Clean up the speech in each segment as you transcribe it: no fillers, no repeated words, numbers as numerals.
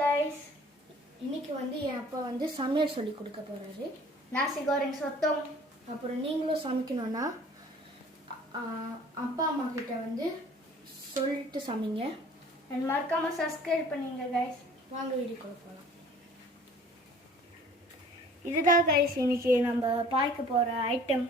Guys, இன்னைக்கு என் அப்பா சமையல் சொல்லி கொடுக்க போறாரு. நாசி கோரிங் சொத்தம். அப்புறம் நீங்களும் சமைக்கணும்னா அப்பா அம்மா கிட்ட சொல்லிட்டு சமைங்க. மறக்காம சப்ஸ்கிரைப் பண்ணுங்க கைஸ். வாங்க வீடியோக்குள்ள போகலாம். இதுதான் கைஸ் இன்னைக்கு நம்ம பார்க்க போற ஐட்டம்.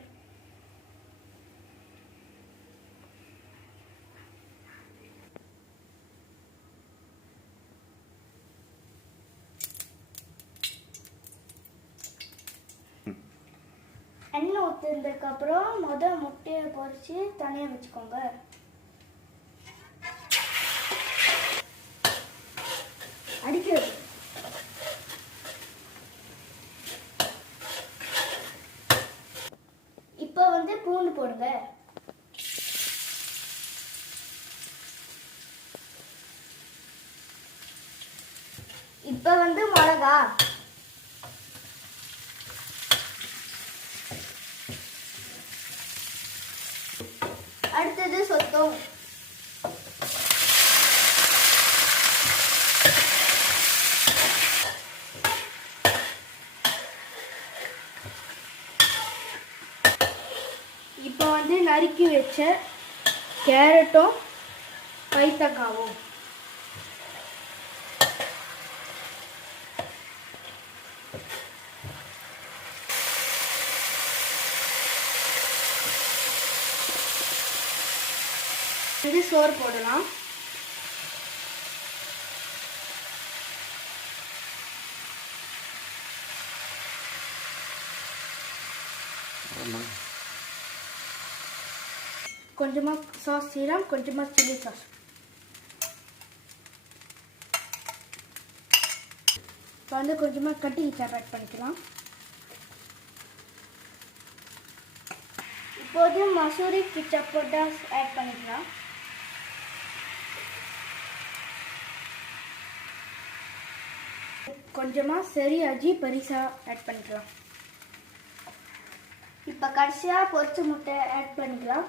எண்ணெய் ஊற்றுனதுக்கு அப்புறம் முட்டையை பொரிச்சு தனியா வச்சுக்கோங்க. அடிக்கிறது இப்போ பூண்டு போடுங்க. இப்போ மிளகா, அடுத்தது சொத்தம், இப்போ நறுக்கி வச்ச கேரட்டும் பைத்தக்காவும், சோறு போடலாம். கொஞ்சமா சாஸ் சீரம், கொஞ்சமா சில்லி சாஸ். இப்போ கொஞ்சமா கட்டி சாப் ஆட் பண்ணிக்கலாம். இப்போது மசூரி கிச்சப் போட்டா ஆட் பண்ணிக்கலாம். கொஞ்சமா சரி அஜி பரிசா ஆட் பண்ணிக்கலாம். இப்போ கடைசியா பொரிச்ச முட்டை ஆட் பண்ணிக்கலாம்.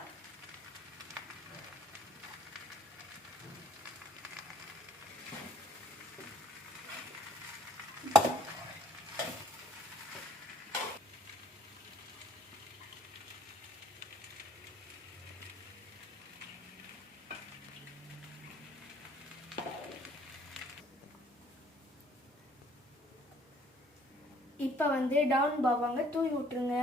இப்போ டவுன் பாவாங்க தூவி விட்டுருங்க.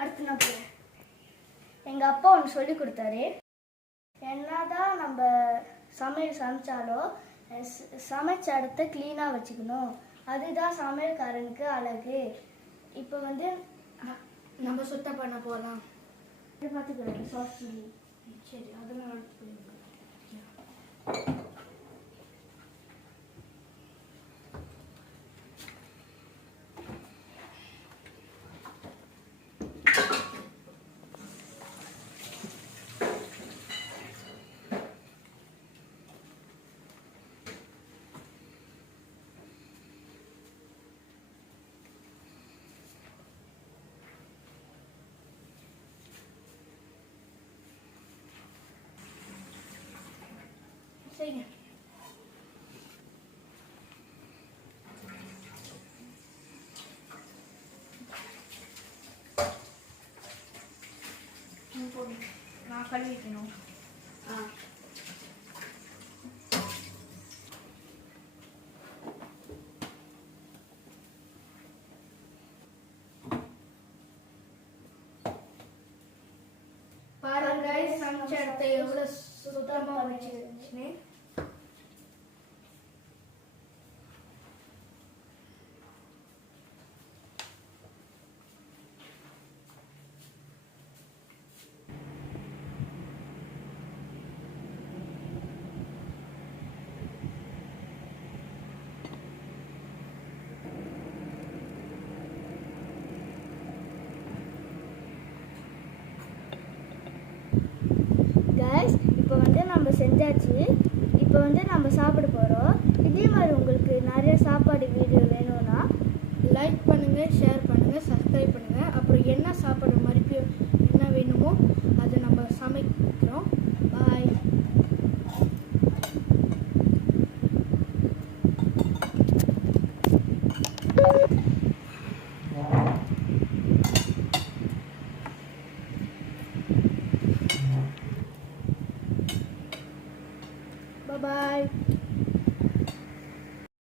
அடுத்து நான் எங்க அப்பா ஒன்று சொல்லி கொடுத்தாரு. என்னதான் நம்ம சமையல் சமைச்சாலும் சமைச்ச இடத்த கிளீனாக வச்சுக்கணும். அதுதான் சமையல்காரனுக்கு அழகு. இப்போ நம்ம சுத்தம் பண்ண போகலாம். பார்த்துக்கிறோம் சாஸ் சில்லி. சரி, அதெல்லாம் செய்யுங்க. நான் கழுவிக்கணும். பாருங்க சமைச்ச இடத்த எவ்வளவு சுத்தமா வச்சிருந்துச்சுன்னு. இப்போ நம்ம செஞ்சாச்சு. இப்போ நம்ம சாப்பிட போகிறோம். இதே மாதிரி உங்களுக்கு நிறைய சாப்பாடு வீடியோ வேணும்னா லைக் பண்ணுங்கள், ஷேர் பண்ணுங்கள், சப்ஸ்கிரைப் பண்ணுங்கள். அப்புறம் என்ன சாப்பாடு மறுபடியும் என்ன வேணுமோ அதை நம்ம சமைக்கிறோம். பாய்.